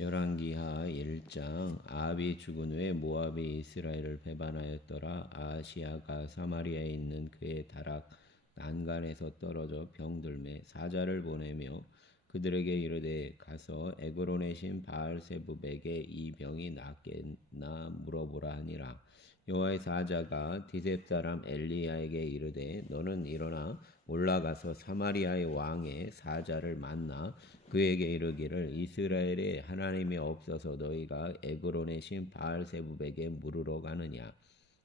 열왕기하 1장. 아합이 죽은 후에 모압이 이스라엘을 배반하였더라. 아하시야가 사마리아에 있는 그의 다락 난간에서 떨어져 병들매 사자를 보내며 그들에게 이르되 가서 에그론의 신 바알세붑에게 이 병이 낫겠나 물어보라 하니라. 여호와의 사자가 디셉 사람 엘리야에게 이르되 너는 일어나 올라가서 사마리아의 왕의 사자를 만나 그에게 이르기를 이스라엘에 하나님이 없어서 너희가 에그론의 신 바알세붑에게 물으러 가느냐.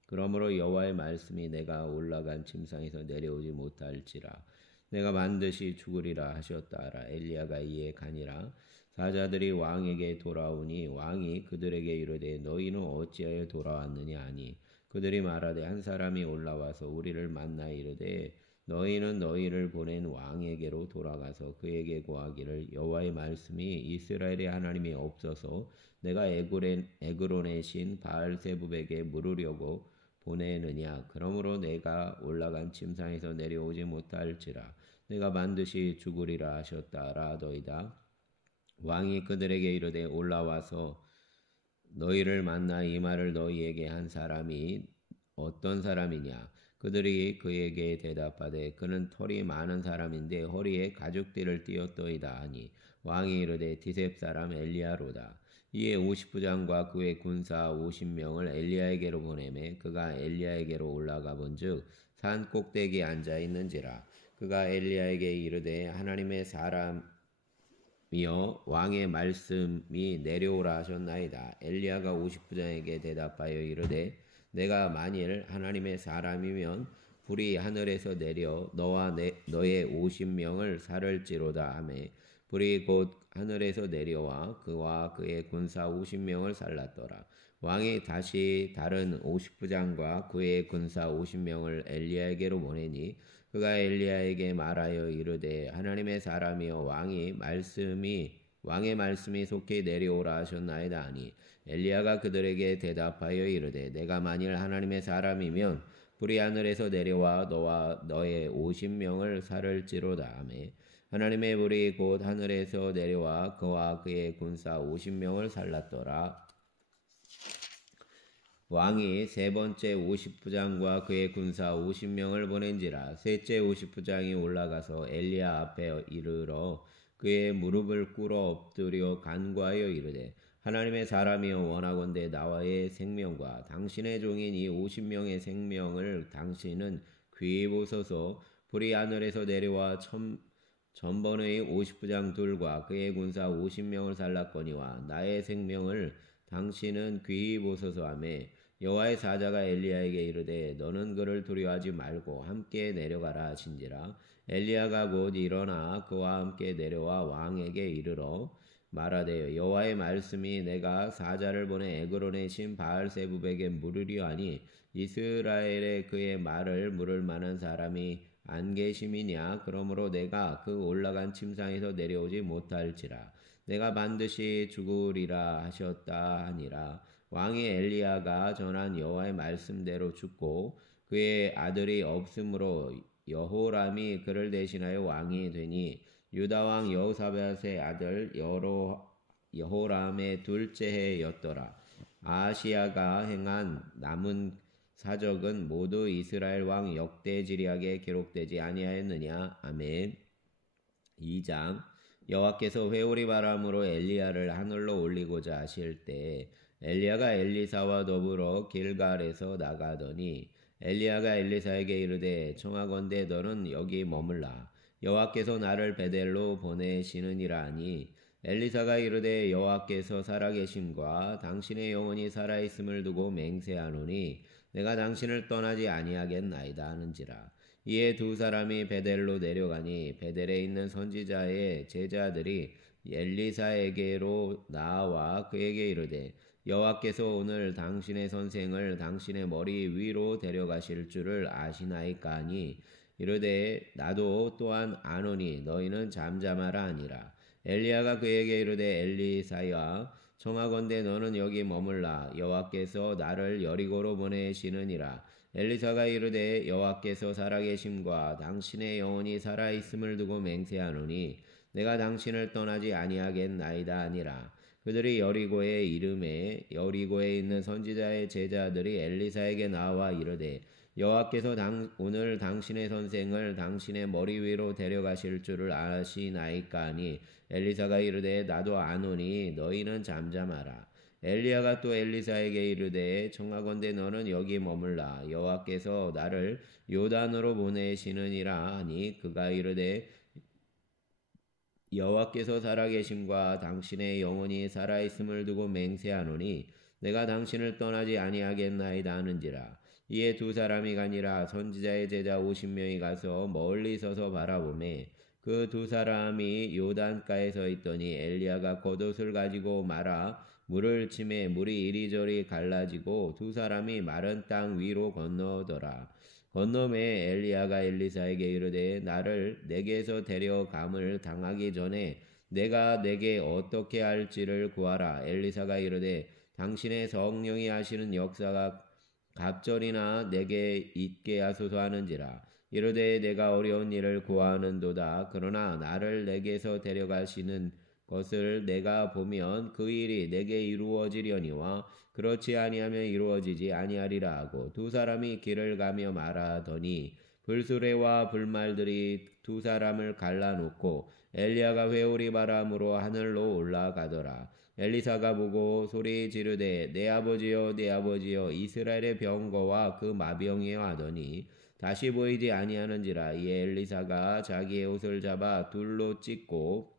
그러므로 여호와의 말씀이 내가 올라간 침상에서 내려오지 못할지라 내가 반드시 죽으리라 하셨다라. 엘리야가 이에 가니라. 사자들이 왕에게 돌아오니 왕이 그들에게 이르되 너희는 어찌하여 돌아왔느냐 하니 그들이 말하되 한 사람이 올라와서 우리를 만나 이르되 너희는 너희를 보낸 왕에게로 돌아가서 그에게 고하기를 여호와의 말씀이 이스라엘의 하나님이 없어서 내가 에그론의 신 바알세붑에게 물으려고 보내느냐. 그러므로 내가 올라간 침상에서 내려오지 못할지라 내가 반드시 죽으리라 하셨다라 하더이다. 왕이 그들에게 이르되 올라와서 너희를 만나 이 말을 너희에게 한 사람이 어떤 사람이냐. 그들이 그에게 대답하되 그는 털이 많은 사람인데 허리에 가죽띠를 띠었더이다 하니 왕이 이르되 디셉 사람 엘리야로다. 이에 50부장과 그의 군사 50명을 엘리야에게로 보내매 그가 엘리야에게로 올라가 본즉 산 꼭대기에 앉아 있는지라. 그가 엘리야에게 이르되 하나님의 사람이여 왕의 말씀이 내려오라 하셨나이다. 엘리야가 50부장에게 대답하여 이르되 내가 만일 하나님의 사람이면 불이 하늘에서 내려 너와 너의 50명을 살을지로다 하매 불이 곧 하늘에서 내려와 그와 그의 군사 50명을 살랐더라. 왕이 다시 다른 50부장과 그의 군사 50명을 엘리야에게로 보내니 그가 엘리야에게 말하여 이르되 하나님의 사람이여 왕의 말씀이 속히 내려오라 하셨나이다 하니 엘리야가 그들에게 대답하여 이르되 내가 만일 하나님의 사람이면 불이 하늘에서 내려와 너와 너의 50명을 살을지로다 하매 하나님의 불이 곧 하늘에서 내려와 그와 그의 군사 50명을 살랐더라. 왕이 세 번째 50부장과 그의 군사 50명을 보낸지라. 셋째 50부장이 올라가서 엘리야 앞에 이르러 그의 무릎을 꿇어 엎드려 간구하여 이르되 하나님의 사람이여 원하건대 나와의 생명과 당신의 종인 이 50명의 생명을 당신은 귀히 보소서. 불이 하늘에서 내려와 전번의 50부장 둘과 그의 군사 50명을 살랐거니와 나의 생명을 당신은 귀히 보소서 하매 여호와의 사자가 엘리야에게 이르되 너는 그를 두려워하지 말고 함께 내려가라 하신지라. 엘리야가 곧 일어나 그와 함께 내려와 왕에게 이르러 말하되 여호와의 말씀이 내가 사자를 보내 에그론의 신 바알세붑에게 물으려 하니 이스라엘에 그의 말을 물을 만한 사람이 안 계심이냐. 그러므로 내가 그 올라간 침상에서 내려오지 못할지라 내가 반드시 죽으리라 하셨다 하니라. 왕이 엘리야가 전한 여호와의 말씀대로 죽고 그의 아들이 없으므로 여호람이 그를 대신하여 왕이 되니 유다 왕 여호사밧의 아들 여호람의 둘째 해였더라. 아하시야가 행한 남은 사적은 모두 이스라엘 왕 역대지략에 기록되지 아니하였느냐. 아멘. 2장. 여호와께서 회오리 바람으로 엘리야를 하늘로 올리고자 하실 때 엘리야가 엘리사와 더불어 길갈에서 나가더니 엘리야가 엘리사에게 이르되 청하건대 너는 여기 머물라. 여호와께서 나를 베델로 보내시느니라 하니 엘리사가 이르되 여호와께서 살아계심과 당신의 영혼이 살아있음을 두고 맹세하노니 내가 당신을 떠나지 아니하겠나이다 하는지라. 이에 두 사람이 베델로 내려가니 베델에 있는 선지자의 제자들이 엘리사에게로 나와 그에게 이르되 여호와께서 오늘 당신의 선생을 당신의 머리 위로 데려가실 줄을 아시나이까 하니 이르되 나도 또한 아노니 너희는 잠잠하라 하니라. 엘리야가 그에게 이르되 엘리사야 청하건대 너는 여기 머물라. 여호와께서 나를 여리고로 보내시느니라. 엘리사가 이르되 여호와께서 살아계심과 당신의 영혼이 살아있음을 두고 맹세하노니 내가 당신을 떠나지 아니하겠나이다 하니라. 그들이 여리고에 이름에 여리고에 있는 선지자의 제자들이 엘리사에게 나와 이르되 여호와께서 오늘 당신의 선생을 당신의 머리 위로 데려가실 줄을 아시나이까 하니 엘리사가 이르되 나도 아노니 너희는 잠잠하라. 엘리야가 또 엘리사에게 이르되 청하건대 너는 여기 머물라. 여호와께서 나를 요단으로 보내시느니라 하니 그가 이르되 여호와께서 살아계심과 당신의 영혼이 살아있음을 두고 맹세하노니 내가 당신을 떠나지 아니하겠나이다 하는지라. 이에 두 사람이 가니라. 선지자의 제자 50명이 가서 멀리 서서 바라보매 그 두 사람이 요단가에 서 있더니 엘리야가 겉옷을 가지고 말아 물을 치매 물이 이리저리 갈라지고 두 사람이 마른 땅 위로 건너더라. 건너매 엘리야가 엘리사에게 이르되 나를 내게서 데려감을 당하기 전에 내가 내게 어떻게 할지를 구하라. 엘리사가 이르되 당신의 성령이 하시는 역사가 갑절이나 내게 있게 하소서 하는지라. 이르되 내가 어려운 일을 구하는도다. 그러나 나를 내게서 데려가시는 것을 내가 보면 그 일이 내게 이루어지려니와 그렇지 아니하면 이루어지지 아니하리라 하고 두 사람이 길을 가며 말하더니 불수레와 불말들이 두 사람을 갈라놓고 엘리야가 회오리 바람으로 하늘로 올라가더라. 엘리사가 보고 소리 지르되 내 아버지여 내 아버지여 이스라엘의 병거와 그 마병이여 하더니 다시 보이지 아니하는지라. 이에 엘리사가 자기의 옷을 잡아 둘로 찢고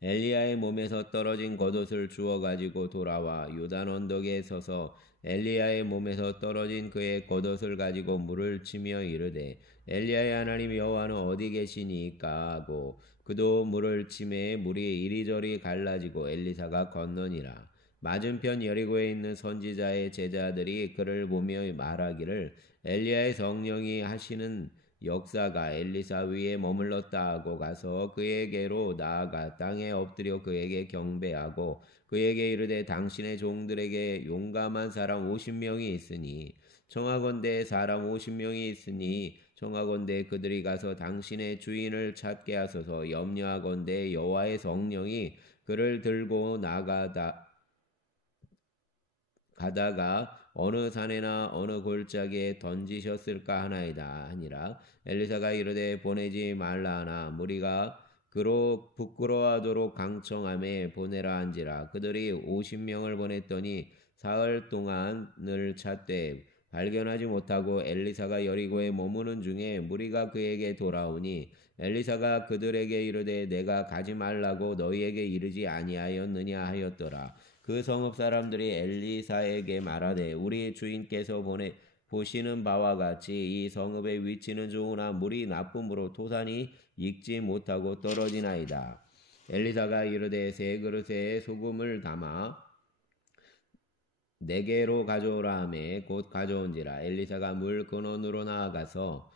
엘리야의 몸에서 떨어진 겉옷을 주워 가지고 돌아와 요단 언덕에 서서 엘리야의 몸에서 떨어진 그의 겉옷을 가지고 물을 치며 이르되 엘리야의 하나님 여호와는 어디 계시니까 하고 그도 물을 치매 물이 이리저리 갈라지고 엘리사가 건너니라. 맞은편 여리고에 있는 선지자의 제자들이 그를 보며 말하기를 엘리야의 성령이 하시는 역사가 엘리사 위에 머물렀다 하고 가서 그에게로 나아가 땅에 엎드려 그에게 경배하고 그에게 이르되 당신의 종들에게 용감한 사람 50명이 있으니 청하건대 사람 50명이 있으니 청하건대 그들이 가서 당신의 주인을 찾게 하소서. 염려하건대 여호와의 성령이 그를 들고 가다가 어느 산에나 어느 골짜기에 던지셨을까 하나이다 하니라. 엘리사가 이르되 보내지 말라 하나 무리가 그로 부끄러워하도록 강청함에 보내라 한지라. 그들이 50명을 보냈더니 사흘 동안을 찾되 발견하지 못하고 엘리사가 여리고에 머무는 중에 무리가 그에게 돌아오니 엘리사가 그들에게 이르되 내가 가지 말라고 너희에게 이르지 아니하였느냐 하였더라. 그 성읍 사람들이 엘리사에게 말하되 우리 주인께서 보시는 바와 같이 이 성읍의 위치는 좋으나 물이 나쁨으로 토산이 익지 못하고 떨어지나이다. 엘리사가 이르되 세 그릇에 소금을 담아 내게로 가져오라 하매 곧 가져온지라. 엘리사가 물 근원으로 나아가서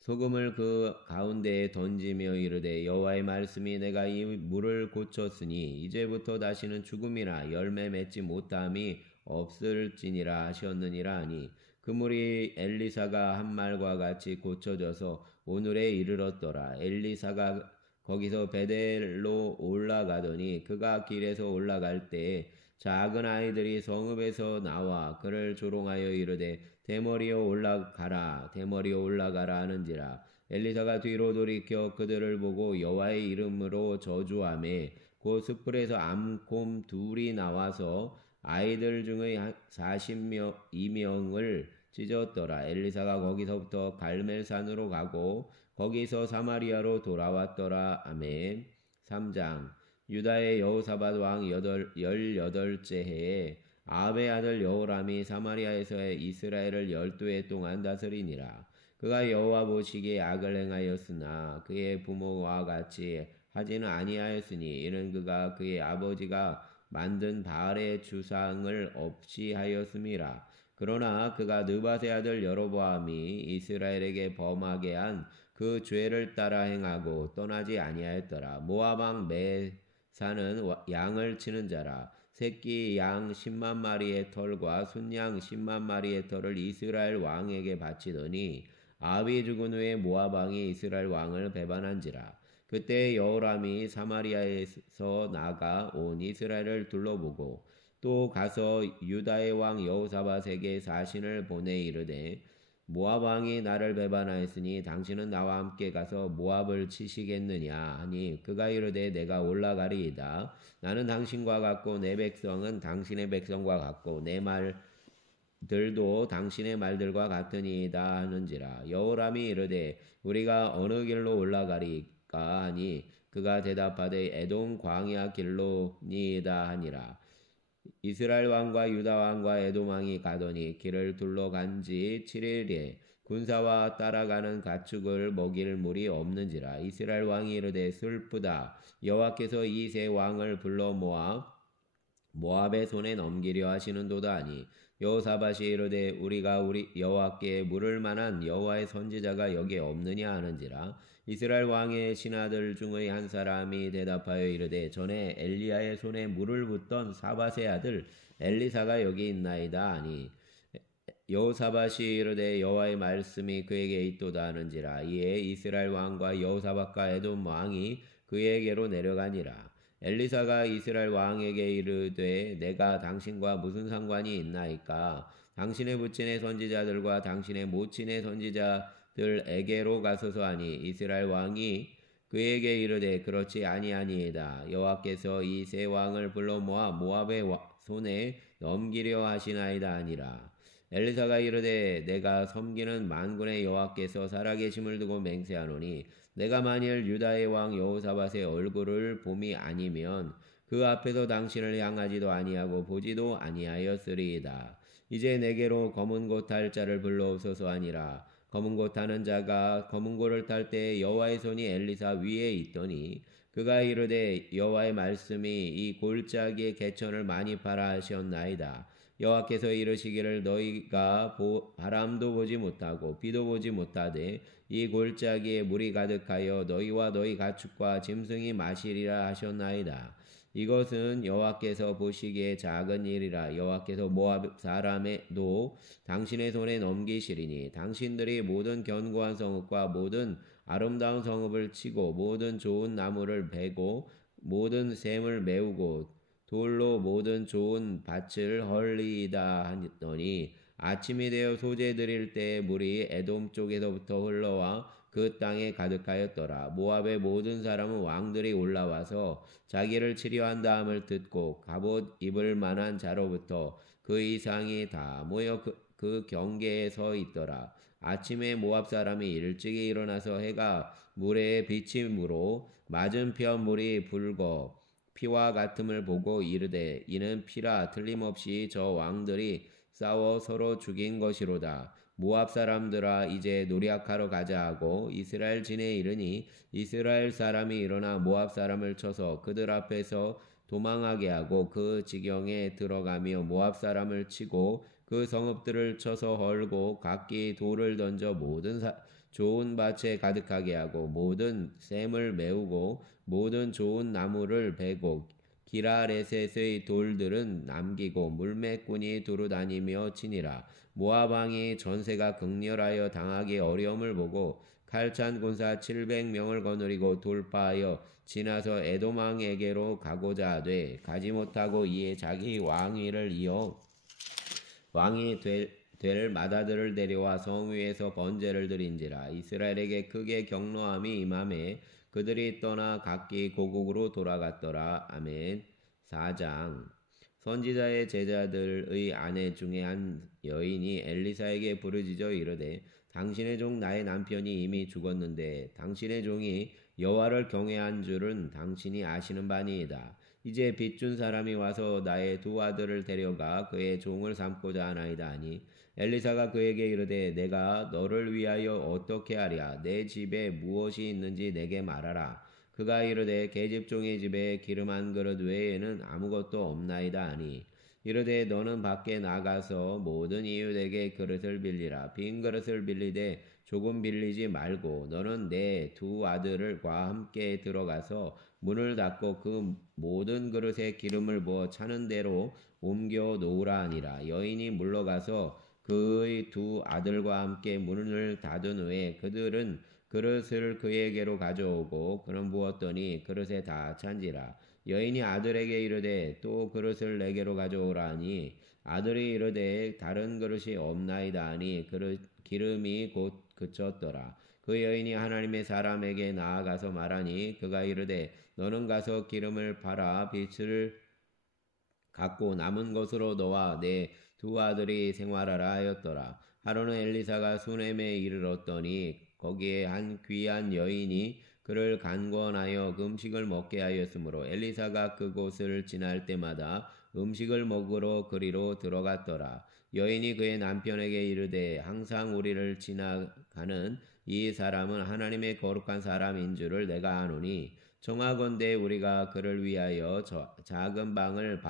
소금을 그 가운데에 던지며 이르되 여호와의 말씀이 내가 이 물을 고쳤으니 이제부터 다시는 죽음이나 열매 맺지 못함이 없을지니라 하셨느니라 하니 그 물이 엘리사가 한 말과 같이 고쳐져서 오늘에 이르렀더라. 엘리사가 거기서 베델로 올라가더니 그가 길에서 올라갈 때에 작은 아이들이 성읍에서 나와 그를 조롱하여 이르되 대머리여 올라가라 대머리여 올라가라 하는지라. 엘리사가 뒤로 돌이켜 그들을 보고 여호와의 이름으로 저주하매 곧 숯불에서 암곰 둘이 나와서 아이들 중의 42명을 찢었더라. 엘리사가 거기서부터 갈멜산으로 가고 거기서 사마리아로 돌아왔더라. 아멘. 3장. 유다의 여호사밧 왕 18째 해에 아합의 아들 여호람이 사마리아에서 이스라엘을 12해 동안 다스리니라. 그가 여호와 보시기에 악을 행하였으나 그의 부모와 같이 하지는 아니하였으니 이는 그가 그의 아버지가 만든 바알의 주상을 없이 하였음이라. 그러나 그가 느밧의 아들 여로보암이 이스라엘에게 범하게 한 그 죄를 따라 행하고 떠나지 아니하였더라. 모압 왕 메사는 양을 치는 자라. 새끼 양 10만 마리의 털과 순양 10만 마리의 털을 이스라엘 왕에게 바치더니 아합이 죽은 후에 모압 왕이 이스라엘 왕을 배반한지라. 그때 여호람이 사마리아에서 나가 온 이스라엘을 둘러보고 또 가서 유다의 왕 여호사밧에게 사신을 보내 이르되 모압 왕이 나를 배반하였으니 당신은 나와 함께 가서 모압을 치시겠느냐 하니 그가 이르되 내가 올라가리이다. 나는 당신과 같고 내 백성은 당신의 백성과 같고 내 말들도 당신의 말들과 같으니이다 하는지라. 여호람이 이르되 우리가 어느 길로 올라가리까 하니 그가 대답하되 에돔 광야 길로니이다 하니라. 이스라엘 왕과 유다 왕과 에돔 왕이 가더니 길을 둘러간 지 7일에 군사와 따라가는 가축을 먹일 물이 없는지라. 이스라엘 왕이 이르되 슬프다. 여호와께서 이 세 왕을 불러 모압의 손에 넘기려 하시는도다 하니 여호사밧이 이르되 우리가 우리 여호와께 물을 만한 여호와의 선지자가 여기 없느냐 하는지라. 이스라엘 왕의 신하들 중의 한 사람이 대답하여 이르되 전에 엘리야의 손에 물을 붓던 사밧의 아들 엘리사가 여기 있나이다 하니 여호사밧이 이르되 여호와의 말씀이 그에게 있도다 하는지라. 이에 이스라엘 왕과 여호사밧과 에돔 왕이 그에게로 내려가니라. 엘리사가 이스라엘 왕에게 이르되 내가 당신과 무슨 상관이 있나이까? 당신의 부친의 선지자들과 당신의 모친의 선지자들에게로 가소서 하니 이스라엘 왕이 그에게 이르되 그렇지 아니하니이다. 여호와께서 이 세 왕을 불러 모아 모압의 손에 넘기려 하시나이다 하니라. 엘리사가 이르되 내가 섬기는 만군의 여호와께서 살아계심을 두고 맹세하노니 내가 만일 유다의 왕 여호사밧의 얼굴을 봄이 아니면 그 앞에서 당신을 향하지도 아니하고 보지도 아니하였으리이다. 이제 내게로 검은 고 탈 자를 불러오소서 하니라. 검은 고 타는 자가 검은 고를 탈 때 여호와의 손이 엘리사 위에 있더니 그가 이르되 여호와의 말씀이 이 골짜기의 개천을 많이 파라 하셨나이다. 여호와께서 이르시기를 너희가 바람도 보지 못하고 비도 보지 못하되 이 골짜기에 물이 가득하여 너희와 너희 가축과 짐승이 마시리라 하셨나이다. 이것은 여호와께서 보시기에 작은 일이라. 여호와께서 모압 사람에도 당신의 손에 넘기시리니 당신들이 모든 견고한 성읍과 모든 아름다운 성읍을 치고 모든 좋은 나무를 베고 모든 샘을 메우고 돌로 모든 좋은 밭을 헐리이다 하더니 아침이 되어 소재 드릴 때 물이 에돔 쪽에서부터 흘러와 그 땅에 가득하였더라. 모압의 모든 사람은 왕들이 올라와서 자기를 치료한 다음을 듣고 갑옷 입을 만한 자로부터 그 이상이 다 모여 그 경계에 서 있더라. 아침에 모압 사람이 일찍이 일어나서 해가 물에 비침으로 맞은편 물이 붉어 피와 같음을 보고 이르되 이는 피라. 틀림없이 저 왕들이 싸워 서로 죽인 것이로다. 모압 사람들아 이제 노략하러 가자 하고 이스라엘 진에 이르니 이스라엘 사람이 일어나 모압 사람을 쳐서 그들 앞에서 도망하게 하고 그 지경에 들어가며 모압 사람을 치고 그 성읍들을 쳐서 헐고 각기 돌을 던져 모든 좋은 밭에 가득하게 하고 모든 샘을 메우고 모든 좋은 나무를 베고 기라레셋의 돌들은 남기고 물매꾼이 두루 다니며 치니라. 모압 왕이 전세가 극렬하여 당하기 어려움을 보고 칼찬 군사 700명을 거느리고 돌파하여 지나서 에돔 왕에게로 가고자 하되 가지 못하고 이에 자기 왕위를 이어 왕이 될 맏아들을 데려와 성 위에서 번제를 드린지라. 이스라엘에게 크게 경노함이 임하매 그들이 떠나 각기 고국으로 돌아갔더라. 아멘. 4장. 선지자의 제자들의 아내 중에 한 여인이 엘리사에게 부르짖어 이르되 당신의 종 나의 남편이 이미 죽었는데 당신의 종이 여호와를 경외한 줄은 당신이 아시는 바니이다. 이제 빚준 사람이 와서 나의 두 아들을 데려가 그의 종을 삼고자 하나이다 하니 엘리사가 그에게 이르되 내가 너를 위하여 어떻게 하랴. 내 집에 무엇이 있는지 내게 말하라. 그가 이르되 계집종의 집에 기름 한 그릇 외에는 아무것도 없나이다 하니 이르되 너는 밖에 나가서 모든 이웃에게 그릇을 빌리라. 빈 그릇을 빌리되 조금 빌리지 말고 너는 내 두 아들과 함께 들어가서 문을 닫고 그 모든 그릇에 기름을 부어 차는 대로 옮겨 놓으라 하니라. 여인이 물러가서 그의 두 아들과 함께 문을 닫은 후에 그들은 그릇을 그에게로 가져오고 그는 부었더니 그릇에 다 찬지라. 여인이 아들에게 이르되 또 그릇을 내게로 가져오라 하니 아들이 이르되 다른 그릇이 없나이다 하니 그릇 기름이 곧 그쳤더라. 그 여인이 하나님의 사람에게 나아가서 말하니 그가 이르되 너는 가서 기름을 팔아 빚을 갖고 남은 것으로 너와 내 두 아들이 생활하라 하였더라. 하루는 엘리사가 수넴에 이르렀더니 거기에 한 귀한 여인이 그를 간권하여 음식을 먹게 하였으므로 엘리사가 그곳을 지날 때마다 음식을 먹으러 그리로 들어갔더라. 여인이 그의 남편에게 이르되 항상 우리를 지나가는 이 사람은 하나님의 거룩한 사람인 줄을 내가 아노니 청하건대 우리가 그를 위하여 작은 방을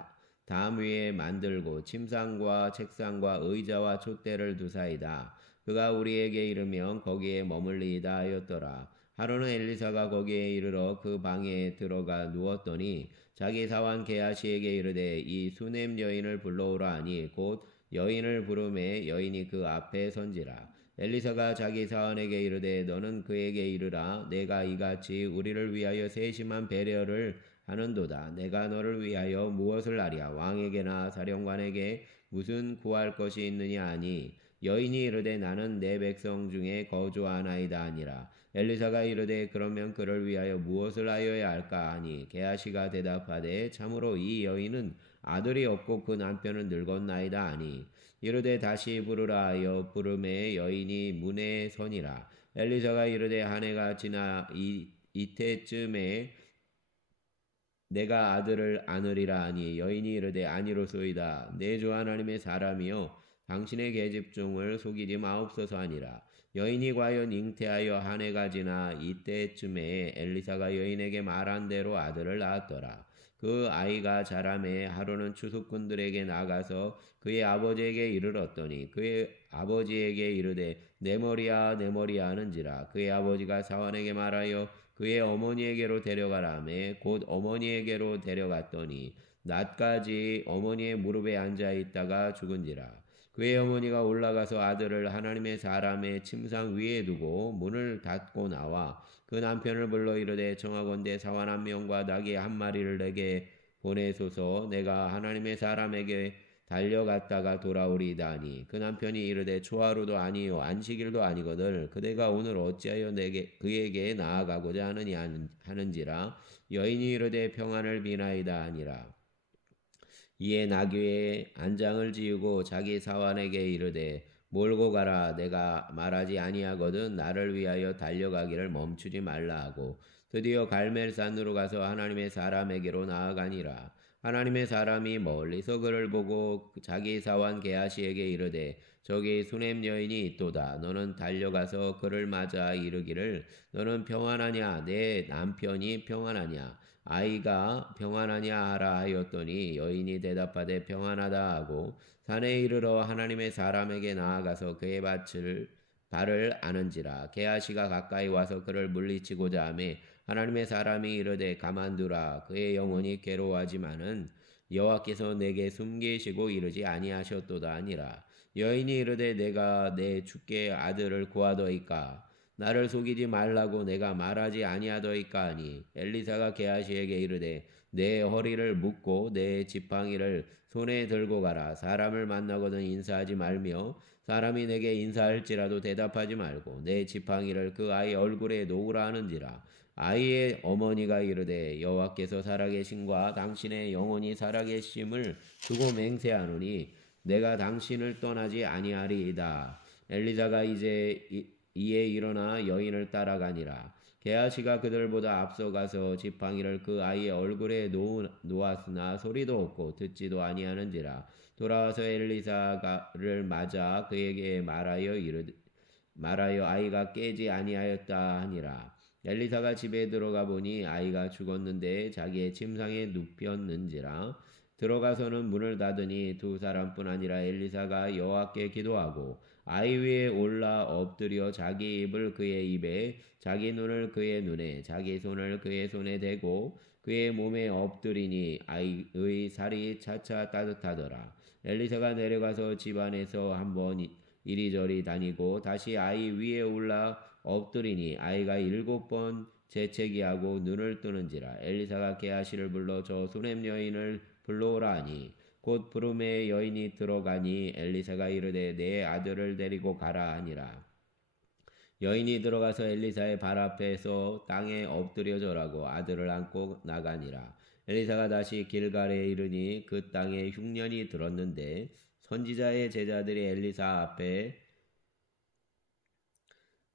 담 위에 만들고 침상과 책상과 의자와 촛대를 두사이다. 그가 우리에게 이르면 거기에 머물리이다 하였더라. 하루는 엘리사가 거기에 이르러 그 방에 들어가 누웠더니 자기 사환 게하시에게 이르되 이 수넴 여인을 불러오라 하니 곧 여인을 부르매 여인이 그 앞에 선지라. 엘리사가 자기 사환에게 이르되 너는 그에게 이르라 내가 이같이 우리를 위하여 세심한 배려를 하는도다. 내가 너를 위하여 무엇을 하랴? 왕에게나 사령관에게 무슨 구할 것이 있느냐 하니 여인이 이르되 나는 내 백성 중에 거주하나이다 하니라. 엘리사가 이르되 그러면 그를 위하여 무엇을 하여야 할까 하니 게하시가 대답하되 참으로 이 여인은 아들이 없고 그 남편은 늙었나이다 하니 이르되 다시 부르라 하여 부르매 여인이 문에 서니라. 엘리사가 이르되 한 해가 지나 이때쯤에 내가 아들을 안으리라 하니 여인이 이르되 아니로소이다. 내 주 하나님의 사람이여 당신의 계집종을 속이지 마옵소서 하니라. 여인이 과연 잉태하여 한 해가 지나 이때쯤에 엘리사가 여인에게 말한 대로 아들을 낳았더라. 그 아이가 자라매 하루는 추수꾼들에게 나가서 그의 아버지에게 이르렀더니 그의 아버지에게 이르되 내 머리야 내 머리야 하는지라. 그의 아버지가 사환에게 말하여 그의 어머니에게로 데려가라매 곧 어머니에게로 데려갔더니 낮까지 어머니의 무릎에 앉아 있다가 죽은지라. 그의 어머니가 올라가서 아들을 하나님의 사람의 침상 위에 두고 문을 닫고 나와 그 남편을 불러 이르되 청하건대 사환 한 명과 나귀 한 마리를 내게 보내소서. 내가 하나님의 사람에게 달려갔다가 돌아오리이다 하니 그 남편이 이르되 초하루도 아니요 안식일도 아니거늘 그대가 오늘 어찌하여 그에게 나아가고자 하는지라. 여인이 이르되 평안을 비나이다 하니라. 이에 나귀의 안장을 지우고 자기 사환에게 이르되 몰고 가라. 내가 말하지 아니하거든 나를 위하여 달려가기를 멈추지 말라 하고 드디어 갈멜산으로 가서 하나님의 사람에게로 나아가니라. 하나님의 사람이 멀리서 그를 보고 자기 사환 게하시에게 이르되 저기 수넴 여인이 있도다. 너는 달려가서 그를 맞아 이르기를 너는 평안하냐? 내 남편이 평안하냐? 아이가 평안하냐 하라 하였더니 여인이 대답하되 평안하다 하고 산에 이르러 하나님의 사람에게 나아가서 그의 발을 아는지라. 게하시가 가까이 와서 그를 물리치고자 하매 하나님의 사람이 이르되 가만두라. 그의 영혼이 괴로워하지만은 여호와께서 내게 숨기시고 이르지 아니하셨도다 하니라. 여인이 이르되 내가 내 주께 아들을 구하더이까? 나를 속이지 말라고 내가 말하지 아니하더이까 하니 엘리사가 게하시에게 이르되 내 허리를 묶고 내 지팡이를 손에 들고 가라. 사람을 만나거든 인사하지 말며 사람이 내게 인사할지라도 대답하지 말고 내 지팡이를 그 아이 얼굴에 놓으라 하는지라. 아이의 어머니가 이르되 여호와께서 살아계심과 당신의 영혼이 살아계심을 두고 맹세하노니 내가 당신을 떠나지 아니하리이다. 엘리사가 이에 일어나 여인을 따라가니라. 게하시가 그들보다 앞서가서 지팡이를 그 아이의 얼굴에 놓았으나 소리도 없고 듣지도 아니하는지라. 돌아와서 엘리사를 맞아 그에게 말하여 아이가 깨지 아니하였다 하니라. 엘리사가 집에 들어가 보니 아이가 죽었는데 자기의 침상에 눕혔는지라. 들어가서는 문을 닫으니 두 사람뿐 아니라 엘리사가 여호와께 기도하고 아이 위에 올라 엎드려 자기 입을 그의 입에 자기 눈을 그의 눈에 자기 손을 그의 손에 대고 그의 몸에 엎드리니 아이의 살이 차차 따뜻하더라. 엘리사가 내려가서 집 안에서 한번 이리저리 다니고 다시 아이 위에 올라 엎드리니 아이가 7번 재채기하고 눈을 뜨는지라. 엘리사가 게하시를 불러 저 수넴 여인을 불러오라 하니 곧 부름에 여인이 들어가니 엘리사가 이르되 내 아들을 데리고 가라 하니라. 여인이 들어가서 엘리사의 발 앞에서 땅에 엎드려 절하고 아들을 안고 나가니라. 엘리사가 다시 길갈에 이르니 그 땅에 흉년이 들었는데 선지자의 제자들이 엘리사 앞에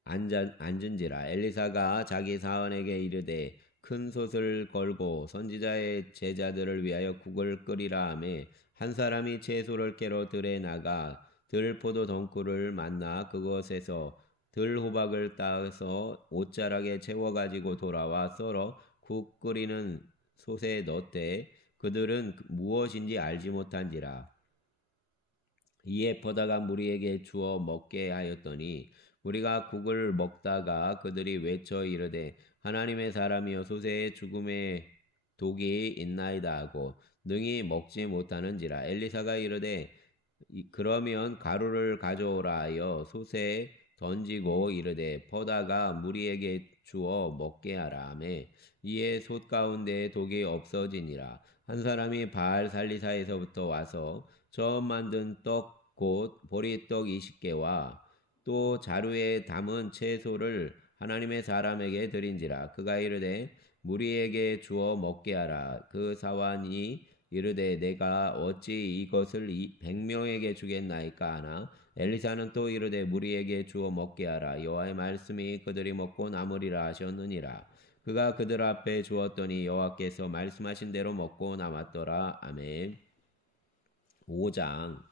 앉은지라. 엘리사가 자기 사원에게 이르되 큰 솥을 걸고 선지자의 제자들을 위하여 국을 끓이라 하매 한 사람이 채소를 깨러 들에 나가 들포도 덩굴을 만나 그것에서 들호박을 따서 옷자락에 채워가지고 돌아와 썰어 국 끓이는 솥에 넣되 그들은 무엇인지 알지 못한지라. 이에 퍼다가 무리에게 주어 먹게 하였더니 우리가 국을 먹다가 그들이 외쳐 이르되 하나님의 사람이여 솥에 죽음의 독이 있나이다 하고 능히 먹지 못하는지라. 엘리사가 이르되 그러면 가루를 가져오라 하여 솥에 던지고 이르되 퍼다가 무리에게 주어 먹게 하라 하매 이에 솥 가운데 독이 없어지니라. 한 사람이 바알 살리사에서부터 와서 처음 만든 떡 곧 보리떡 20개와 또 자루에 담은 채소를 하나님의 사람에게 드린지라. 그가 이르되 무리에게 주어 먹게 하라. 그 사환이 이르되 내가 어찌 이것을 100명에게 주겠나이까 하나 엘리사는 또 이르되 무리에게 주어 먹게 하라. 여호와의 말씀이 그들이 먹고 남으리라 하셨느니라. 그가 그들 앞에 주었더니 여호와께서 말씀하신 대로 먹고 남았더라. 아멘. 5장.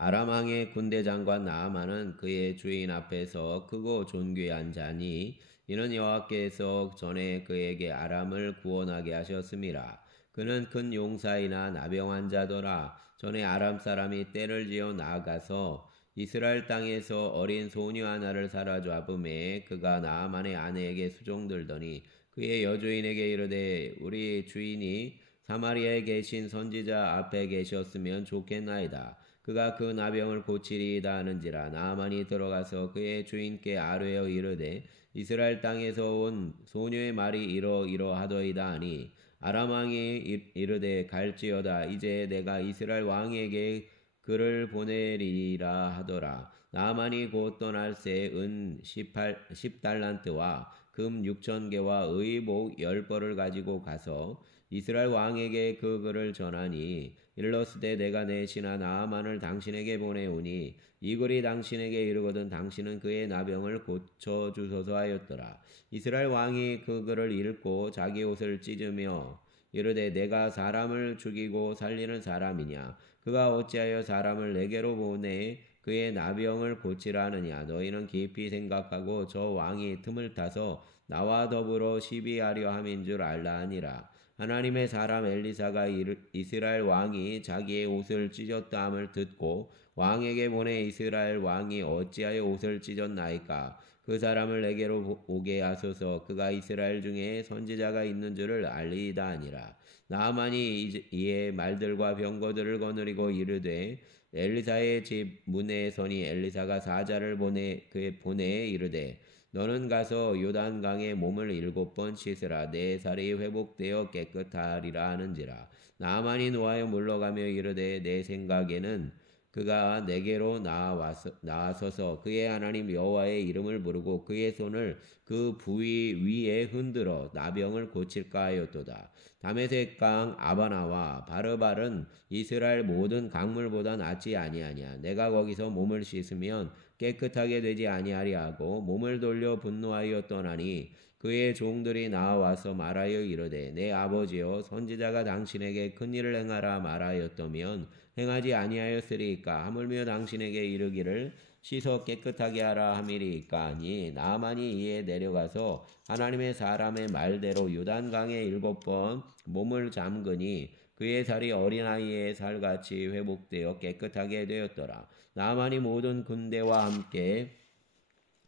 아람 왕의 군대 장관 나아만은 그의 주인 앞에서 크고 존귀한 자니 이는 여호와께서 전에 그에게 아람을 구원하게 하셨음이라. 그는 큰 용사이나 나병한 자더라. 전에 아람 사람이 떼를 지어 나아가서 이스라엘 땅에서 어린 소녀 하나를 사로잡음에 그가 나아만의 아내에게 수종들더니 그의 여주인에게 이르되 우리 주인이 사마리아에 계신 선지자 앞에 계셨으면 좋겠나이다. 그가 그 나병을 고치리이다 하는지라. 나아만이 들어가서 그의 주인께 아뢰어 이르되 이스라엘 땅에서 온 소녀의 말이 이러하더이다 하니 아람 왕이 이르되 갈지어다. 이제 내가 이스라엘 왕에게 그를 보내리라 하더라. 나아만이 곧 떠날 새 은 10달란트와 금 6,000개와 의복 10벌을 가지고 가서 이스라엘 왕에게 그 글을 전하니 일렀으되 내가 내 신하 나아만을 당신에게 보내오니 이 글이 당신에게 이르거든 당신은 그의 나병을 고쳐주소서 하였더라. 이스라엘 왕이 그 글을 읽고 자기 옷을 찢으며 이르되 내가 사람을 죽이고 살리는 사람이냐. 그가 어찌하여 사람을 내게로 보내 그의 나병을 고치라 하느냐. 너희는 깊이 생각하고 저 왕이 틈을 타서 나와 더불어 시비하려 함인 줄 알라 하니라. 하나님의 사람 엘리사가 이스라엘 왕이 자기의 옷을 찢었다 함을 듣고 왕에게 보내 이스라엘 왕이 어찌하여 옷을 찢었나이까. 그 사람을 내게로 오게 하소서. 그가 이스라엘 중에 선지자가 있는 줄을 알리이다 하니라. 나아만이 이에 말들과 병거들을 거느리고 이르되 엘리사의 집 문에 서니 엘리사가 사자를 보내 이르되 너는 가서 요단강에 몸을 7번 씻으라. 내 살이 회복되어 깨끗하리라 하는지라. 나아만이 노하여 물러가며 이르되 내 생각에는 그가 내게로 나와서서 그의 하나님 여호와의 이름을 부르고 그의 손을 그 부위 위에 흔들어 나병을 고칠까 하였도다. 다메섹 강 아바나와 바르발은 이스라엘 모든 강물보다 낫지 아니하냐. 내가 거기서 몸을 씻으면 깨끗하게 되지 아니하리 하고 몸을 돌려 분노하여 떠나니 그의 종들이 나와서 말하여 이르되 내 아버지여 선지자가 당신에게 큰 일을 행하라 말하였다면 행하지 아니하였으리이까. 하물며 당신에게 이르기를 씻어 깨끗하게 하라 함이리이까 하니 나아만이 이에 내려가서 하나님의 사람의 말대로 요단강에 7번 몸을 잠그니 그의 살이 어린아이의 살같이 회복되어 깨끗하게 되었더라. 나아만이 모든 군대와 함께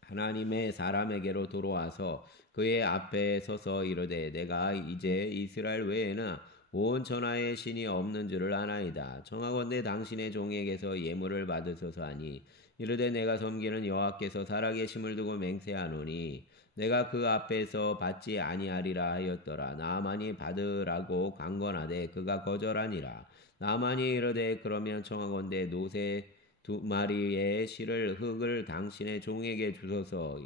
하나님의 사람에게로 돌아와서 그의 앞에 서서 이르되 내가 이제 이스라엘 외에는 온 천하에 신이 없는 줄을 아나이다. 청하건대 당신의 종에게서 예물을 받으소서 하니 이르되 내가 섬기는 여호와께서 살아계심을 두고 맹세하노니 내가 그 앞에서 받지 아니하리라 하였더라. 나아만이 받으라고 강권하되 그가 거절하니라. 나아만이 이르되 그러면 청하건대 노새 2마리의 실을 흙을 당신의 종에게 주소서.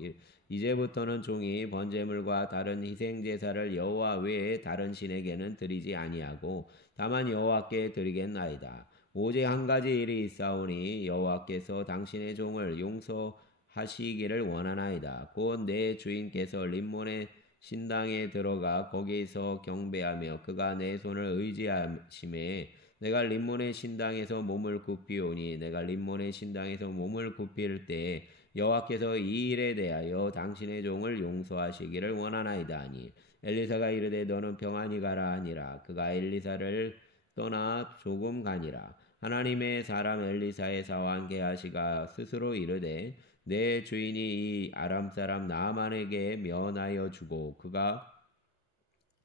이제부터는 종이 번제물과 다른 희생제사를 여호와 외에 다른 신에게는 드리지 아니하고 다만 여호와께 드리겠나이다. 오직 한 가지 일이 있사오니 여호와께서 당신의 종을 용서하시기를 원하나이다. 곧 내 주인께서 림몬의 신당에 들어가 거기서 경배하며 그가 내 손을 의지하심에 내가 림몬의 신당에서 몸을 굽히오니 내가 림몬의 신당에서 몸을 굽힐 때에 여호와께서 이 일에 대하여 당신의 종을 용서하시기를 원하나이다 하니 엘리사가 이르되 너는 평안히 가라 하니라. 그가 엘리사를 떠나 조금 가니라. 하나님의 사람 엘리사의 사환 게하시가 스스로 이르되 내 주인이 이 아람 사람 나아만에게 면하여 주고 그가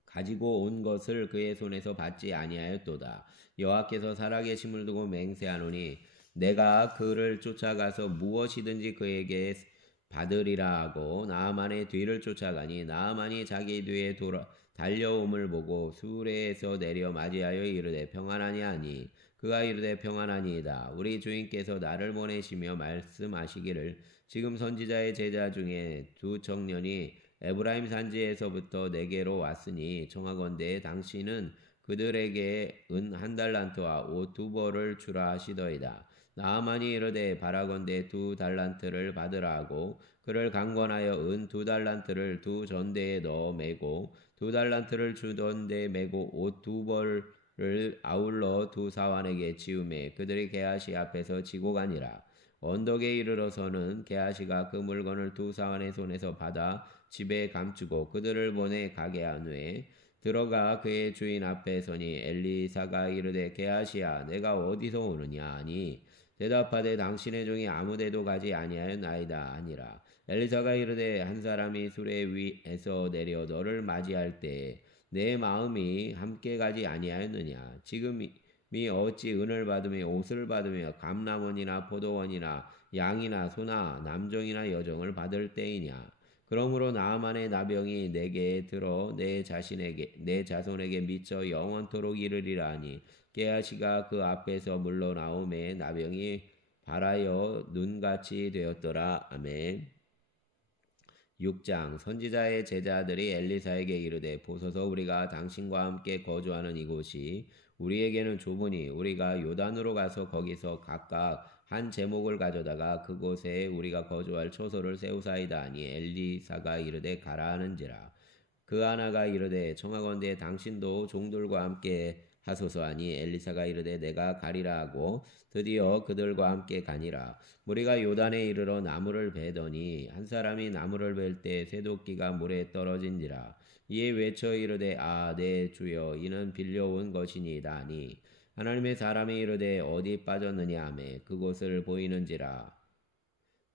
가지고 온 것을 그의 손에서 받지 아니하였도다. 여호와께서 살아계심을 두고 맹세하노니 내가 그를 쫓아가서 무엇이든지 그에게 받으리라 하고 나아만의 뒤를 쫓아가니 나아만이 자기 뒤에 달려옴을 보고 수레에서 내려 맞이하여 이르되 평안하니 하니 그가 이르되 평안하니이다. 우리 주인께서 나를 보내시며 말씀하시기를 지금 선지자의 제자 중에 2 청년이 에브라임 산지에서부터 내게로 왔으니 청하건대 당신은 그들에게 은 1달란트와 옷 2벌을 주라 하시더이다. 나아만이 이르되 바라건대 2달란트를 받으라 하고 그를 강권하여 은 2달란트를 2 전대에 넣어 메고 2달란트를 주던데 메고 옷 2벌을 아울러 2 사환에게 지우매 그들이 게하시 앞에서 지고 가니라. 언덕에 이르러서는 게하시가 그 물건을 2 사환의 손에서 받아 집에 감추고 그들을 보내 가게 한 후에 들어가 그의 주인 앞에 서니 엘리사가 이르되 게하시야 내가 어디서 오느냐 하니 대답하되 당신의 종이 아무데도 가지 아니하였나이다 하니라. 엘리사가 이르되 한 사람이 수레 위에서 내려 너를 맞이할 때 내 마음이 함께 가지 아니하였느냐. 지금이 어찌 은을 받으며 옷을 받으며 감람원이나 포도원이나 양이나 소나 남종이나 여종을 받을 때이냐. 그러므로 나아만의 나병이 내게 들어 내 자손에게 미쳐 영원토록 이르리라 하니 게하시가 그 앞에서 물러나오매 나병이 발하여 눈같이 되었더라. 아멘. 6장 선지자의 제자들이 엘리사에게 이르되 보소서 우리가 당신과 함께 거주하는 이곳이 우리에게는 좁으니 우리가 요단으로 가서 거기서 각각 한 제목을 가져다가 그곳에 우리가 거주할 초소를 세우사이다 하니 엘리사가 이르되 가라 하는지라. 그 하나가 이르되 청하건대 당신도 종들과 함께 하소서 하니 엘리사가 이르되 내가 가리라 하고 드디어 그들과 함께 가니라. 무리가 요단에 이르러 나무를 베더니 한 사람이 나무를 벨 때 쇠도끼가 물에 떨어진지라. 이에 외쳐 이르되 내 주여 이는 빌려온 것이니이다 하니 하나님의 사람이 이르되 어디 빠졌느냐 하매 그곳을 보이는지라.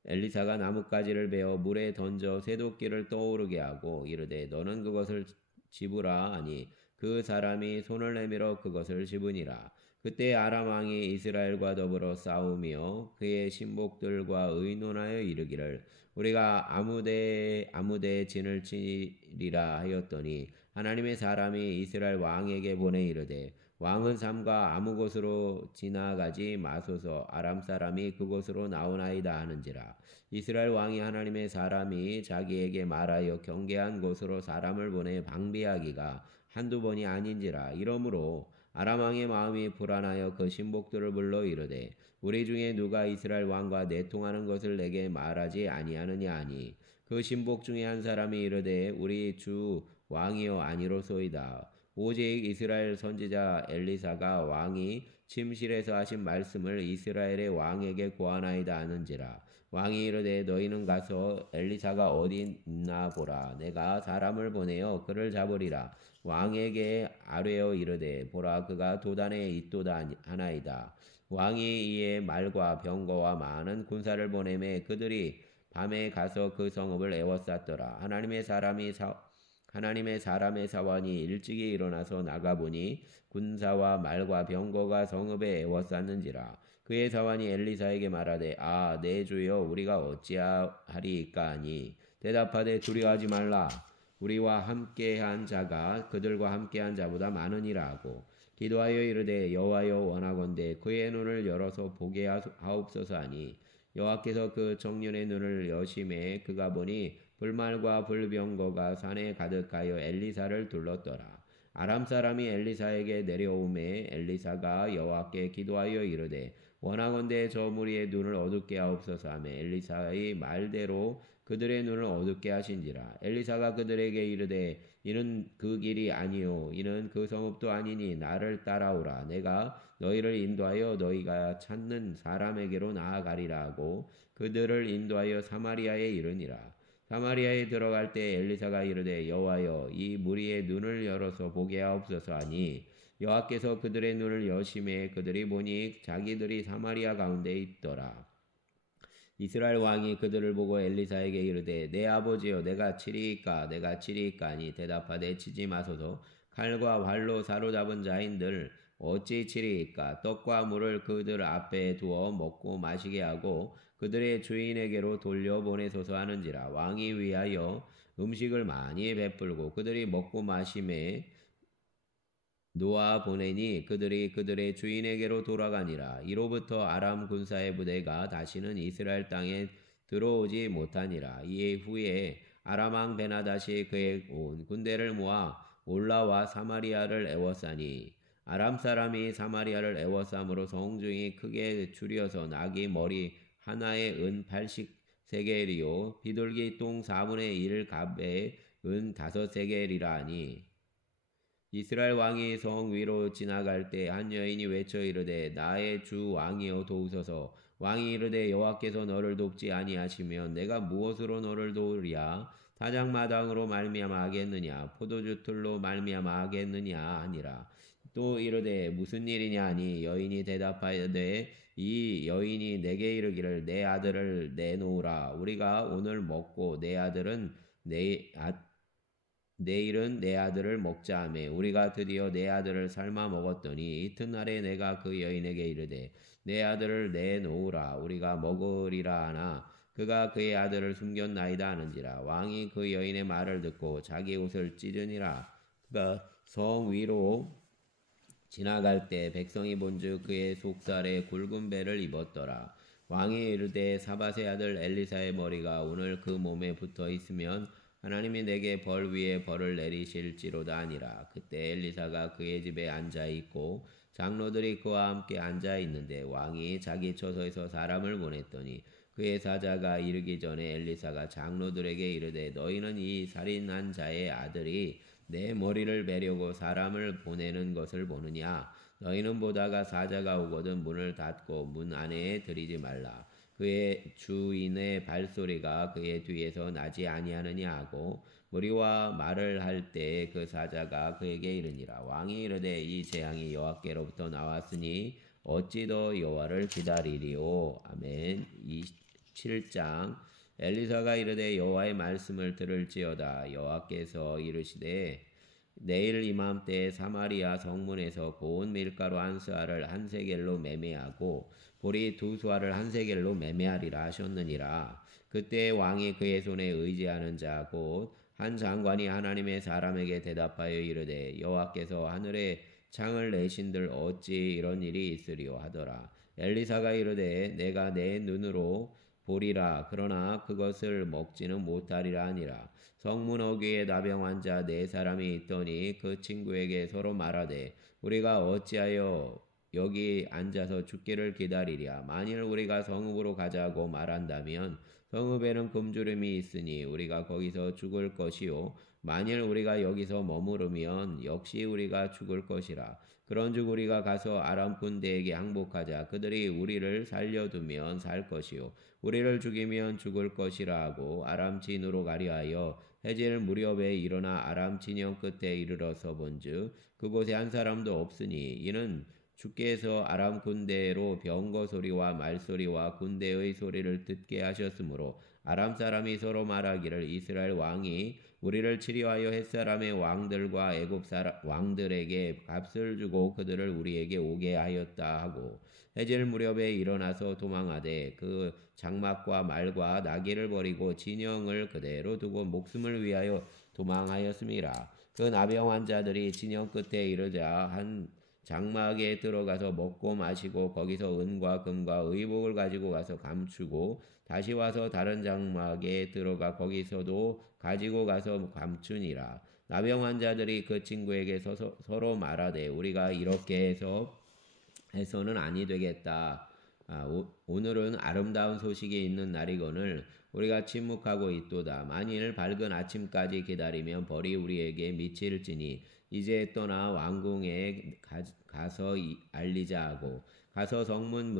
엘리사가 나뭇가지를 베어 물에 던져 쇠도끼를 떠오르게 하고 이르되 너는 그것을 집으라 하니 그 사람이 손을 내밀어 그것을 집으니라. 그때 아람 왕이 이스라엘과 더불어 싸우며 그의 신복들과 의논하여 이르기를 우리가 아무데에 진을 치리라 하였더니 하나님의 사람이 이스라엘 왕에게 보내 이르되 왕은 삼가 아무 곳으로 지나가지 마소서 아람 사람이 그곳으로 나오나이다 하는지라. 이스라엘 왕이 하나님의 사람이 자기에게 말하여 경계한 곳으로 사람을 보내 방비하기가 한두 번이 아닌지라. 이러므로 아람 왕의 마음이 불안하여 그 신복들을 불러 이르되 우리 중에 누가 이스라엘 왕과 내통하는 것을 내게 말하지 아니하느냐 하니 그 신복 중에 한 사람이 이르되 우리 주 왕이여 아니로소이다. 오직 이스라엘 선지자 엘리사가 왕이 침실에서 하신 말씀을 이스라엘의 왕에게 고하나이다 하는지라. 왕이 이르되 너희는 가서 엘리사가 어디 있나 보라. 내가 사람을 보내어 그를 잡으리라. 왕에게 아뢰어 이르되 보라 그가 도단에 있도다 하나이다. 왕이 이에 말과 병거와 많은 군사를 보내매 그들이 밤에 가서 그 성읍을 에워쌌더라. 하나님의 사람이 하나님의 사람의 사원이 일찍이 일어나서 나가보니 군사와 말과 병거가 성읍에 에워쌌는지라. 그의 사원이 엘리사에게 말하되 내 주여 우리가 어찌하리이까 하니 대답하되 두려워하지 말라. 우리와 함께한 자가 그들과 함께한 자보다 많으니라 하고 기도하여 이르되 여호와여 원하건대 그의 눈을 열어서 보게 하옵소서 하니 여호와께서 그 청년의 눈을 여심해 그가 보니 불말과 불병거가 산에 가득하여 엘리사를 둘렀더라. 아람 사람이 엘리사에게 내려오매 엘리사가 여호와께 기도하여 이르되 원하건대 저 무리의 눈을 어둡게 하옵소서 하며 엘리사의 말대로 그들의 눈을 어둡게 하신지라. 엘리사가 그들에게 이르되 이는 그 길이 아니요 이는 그 성읍도 아니니 나를 따라오라. 내가 너희를 인도하여 너희가 찾는 사람에게로 나아가리라 하고 그들을 인도하여 사마리아에 이르니라. 사마리아에 들어갈 때 엘리사가 이르되 여호와여 이 무리의 눈을 열어서 보게 하옵소서 하니 여호와께서 그들의 눈을 여심해 그들이 보니 자기들이 사마리아 가운데 있더라. 이스라엘 왕이 그들을 보고 엘리사에게 이르되 내 아버지여 내가 치리이까 하니 대답하되 치지 마소서. 칼과 활로 사로잡은 자인들 어찌 치리이까. 떡과 물을 그들 앞에 두어 먹고 마시게 하고 그들의 주인에게로 돌려보내소서 하는지라. 왕이 위하여 음식을 많이 베풀고 그들이 먹고 마심에 놓아 보내니 그들이 그들의 주인에게로 돌아가니라. 이로부터 아람 군사의 부대가 다시는 이스라엘 땅에 들어오지 못하니라. 이에 후에 아람 왕 베나다시 그의 온 군대를 모아 올라와 사마리아를 에워싸니 아람 사람이 사마리아를 에워싸므로 성중이 크게 줄여서 나귀 머리 하나에 은 80세겔이요 비둘기 똥 4분의 1 갑에 은 5세겔이라 하니 이스라엘 왕이 성 위로 지나갈 때 한 여인이 외쳐 이르되 나의 주 왕이여 도우소서. 왕이 이르되 여호와께서 너를 돕지 아니하시면 내가 무엇으로 너를 도우랴. 타작마당으로 말미암아 하겠느냐 포도주 틀로 말미암아 하겠느냐 하니라. 또 이르되 무슨 일이냐 하니 여인이 대답하되 이 여인이 내게 이르기를 내 아들을 내놓으라. 우리가 오늘 먹고 내일은 내 아들을 먹자 하매 우리가 드디어 내 아들을 삶아 먹었더니 이튿날에 내가 그 여인에게 이르되 내 아들을 내놓으라. 우리가 먹으리라 하나 그가 그의 아들을 숨겼나이다 하는지라. 왕이 그 여인의 말을 듣고 자기 옷을 찢으니라. 그가 성 위로 지나갈 때 백성이 본즉 그의 속살에 굵은 배를 입었더라. 왕이 이르되 사밧의 아들 엘리사의 머리가 오늘 그 몸에 붙어 있으면 하나님이 내게 벌 위에 벌을 내리실지로다 하니라. 그때 엘리사가 그의 집에 앉아 있고 장로들이 그와 함께 앉아 있는데 왕이 자기 처소에서 사람을 보냈더니 그의 사자가 이르기 전에 엘리사가 장로들에게 이르되 너희는 이 살인한 자의 아들이 내 머리를 베려고 사람을 보내는 것을 보느냐. 너희는 보다가 사자가 오거든 문을 닫고 문 안에 들이지 말라. 그의 주인의 발소리가 그의 뒤에서 나지 아니하느냐 하고 무리와 말을 할 때 그 사자가 그에게 이르니라. 왕이 이르되 이 재앙이 여호와께로부터 나왔으니 어찌 더 여호와를 기다리리오. 아멘. 27장 엘리사가 이르되 여호와의 말씀을 들을지어다. 여호와께서 이르시되 내일 이맘때 사마리아 성문에서 고운 밀가루 한 스아를 한 세겔로 매매하고 보리 2수아를 한 세겔로 매매하리라 하셨느니라. 그때 왕이 그의 손에 의지하는 자 곧 한 장관이 하나님의 사람에게 대답하여 이르되 여호와께서 하늘에 창을 내신들 어찌 이런 일이 있으리요 하더라. 엘리사가 이르되 내가 내 눈으로 보리라. 그러나 그것을 먹지는 못하리라 하니라. 성문 어귀에 나병 환자 4사람이 있더니 그 친구에게 서로 말하되 우리가 어찌하여 여기 앉아서 죽기를 기다리랴. 만일 우리가 성읍으로 가자고 말한다면 성읍에는 금주름이 있으니 우리가 거기서 죽을 것이요 만일 우리가 여기서 머무르면 역시 우리가 죽을 것이라. 그런즉 우리가 가서 아람 군대에게 항복하자. 그들이 우리를 살려두면 살 것이요 우리를 죽이면 죽을 것이라 하고 아람 진으로 가려 하여 해질 무렵에 일어나 아람 진영 끝에 이르러서 본즉 그곳에 한 사람도 없으니 이는 주께서 아람 군대로 병거 소리와 말소리와 군대의 소리를 듣게 하셨으므로 아람 사람이 서로 말하기를 이스라엘 왕이 우리를 치료하여 햇사람의 왕들과 애굽 왕들에게 값을 주고 그들을 우리에게 오게 하였다 하고 해질 무렵에 일어나서 도망하되 그 장막과 말과 나귀를 버리고 진영을 그대로 두고 목숨을 위하여 도망하였음이라. 그 나병 환자들이 진영 끝에 이르자 한 장막에 들어가서 먹고 마시고 거기서 은과 금과 의복을 가지고 가서 감추고 다시 와서 다른 장막에 들어가 거기서도 가지고 가서 감추니라. 나병 환자들이 그 친구에게 서로 말하되 우리가 이렇게 해서는 아니 되겠다. 오늘은 아름다운 소식이 있는 날이거늘 우리가 침묵하고 있도다. 만일 밝은 아침까지 기다리면 벌이 우리에게 미칠지니 이제 떠나 왕궁에 가서 알리자 하고 가서 성문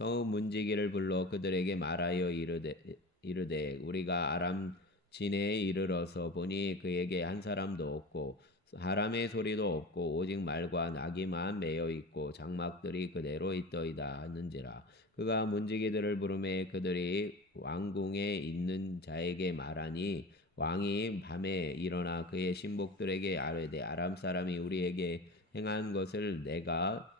문지기를 불러 그들에게 말하여 이르되 우리가 아람 진에 이르러서 보니 그에게 한 사람도 없고 사람의 소리도 없고 오직 말과 나귀만 매여 있고 장막들이 그대로 있더이다 하는지라. 그가 문지기들을 부르매 그들이 왕궁에 있는 자에게 말하니 왕이 밤에 일어나 그의 신복들에게 아뢰되 아람 사람이 우리에게 행한 것을 내가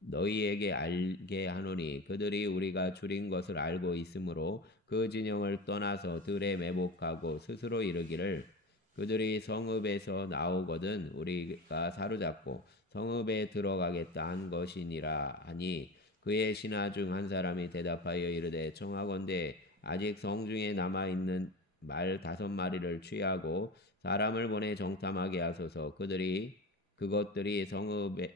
너희에게 알게 하노니 그들이 우리가 줄인 것을 알고 있으므로 그 진영을 떠나서 들에 매복하고 스스로 이르기를 그들이 성읍에서 나오거든 우리가 사로잡고 성읍에 들어가겠다 한 것이니라 하니 그의 신하 중 한 사람이 대답하여 이르되 청하건대 아직 성중에 남아있는 말 5마리를 취하고 사람을 보내 정탐하게 하소서. 그것들이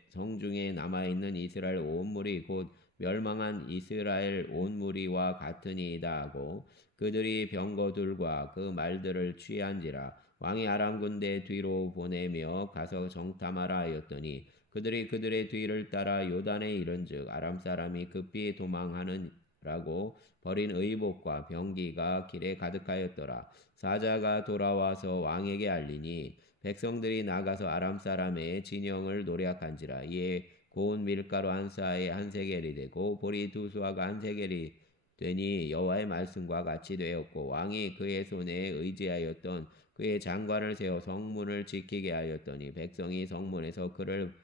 성중에 남아있는 이스라엘 온 무리 곧 멸망한 이스라엘 온 무리와 같으니이다 하고 그들이 병거들과 그 말들을 취한지라. 왕이 아람 군대 뒤로 보내며 가서 정탐하라 하였더니 그들이 그들의 뒤를 따라 요단에 이른즉 아람 사람이 급히 도망하느라고 버린 의복과 병기가 길에 가득하였더라. 사자가 돌아와서 왕에게 알리니 백성들이 나가서 아람 사람의 진영을 노략한지라. 이에 고운 밀가루 한 사에 한 세겔이 되고 보리 2수아가 한 세겔이 되니 여호와의 말씀과 같이 되었고 왕이 그의 손에 의지하였던 그의 장관을 세워 성문을 지키게 하였더니 백성이 성문에서 그를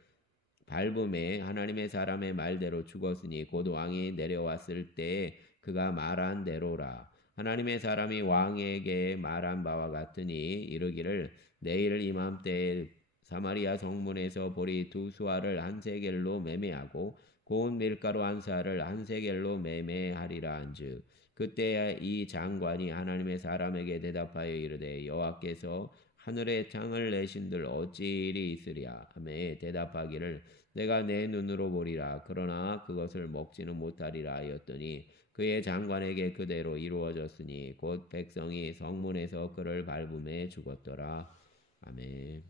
밟음에 하나님의 사람의 말대로 죽었으니 곧 왕이 내려왔을 때에 그가 말한 대로라. 하나님의 사람이 왕에게 말한 바와 같으니 이르기를 내일 이맘때에 사마리아 성문에서 보리 2수아를 한 세겔로 매매하고 고운 밀가루 한 사를 한 세겔로 매매하리라 한즉 그때 이 장관이 하나님의 사람에게 대답하여 이르되 여호와께서 하늘에 창을 내신들 어찌 일이 있으랴 하매 대답하기를 내가 내 눈으로 보리라 그러나 그것을 먹지는 못하리라 하였더니 그의 장관에게 그대로 이루어졌으니 곧 백성이 성문에서 그를 밟음에 죽었더라. 아멘.